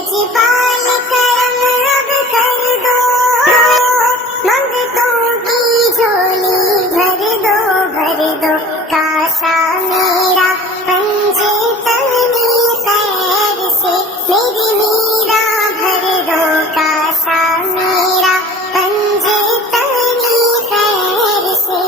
मेजबान करम अब कर दो, मंगतों की झोली भर दो, काशा मेरा पंजे तनी पैर से मेरी मीरा भर दो, काशा मेरा पंजे तनी पैर से।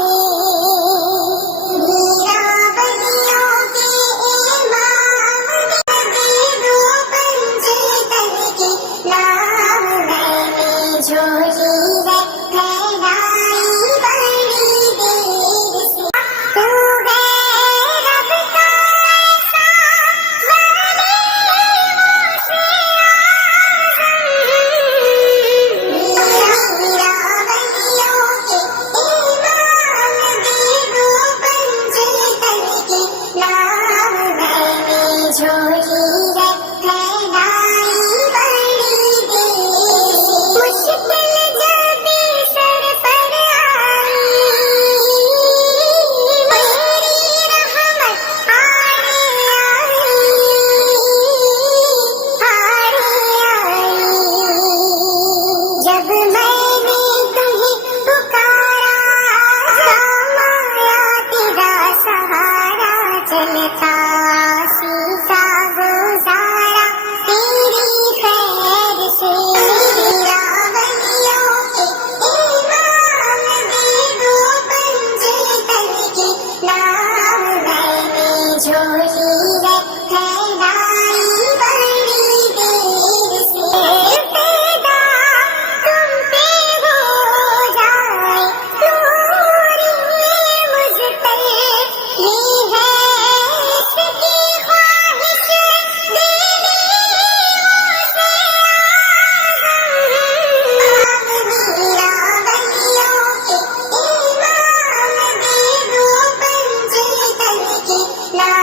मीरा बलियों के इमाम दे दो पंजे तन के नाम, मैंने झोली है फैलाई बड़ी देर से। तू है रब का ऐसा वली मुझसे आज़म, मीरा बलियों के इमाम दे दो पंजे तन के नाम, मैंने झोली है फैलाई बड़ी देर से। मुश्किल जब भी सर पर आई, मेरी रहमत हारे आई। जब मैंने तुम्हें पुकारा, माया तेरा सहारा, चलता सीधा गुजारा तेरी खैर से। मीरा बलियों के इमाम दे दो पंजे तन के नाम, मैंने झोली है फैलाई बड़ी देर से। पैदा तुम पे हो जाए नूरी मुझ पर, ये है इसकी ख्वाहिश देने मुझे आज़म। मीरा बलियों के इमाम दे दो पंजे तन के नाम,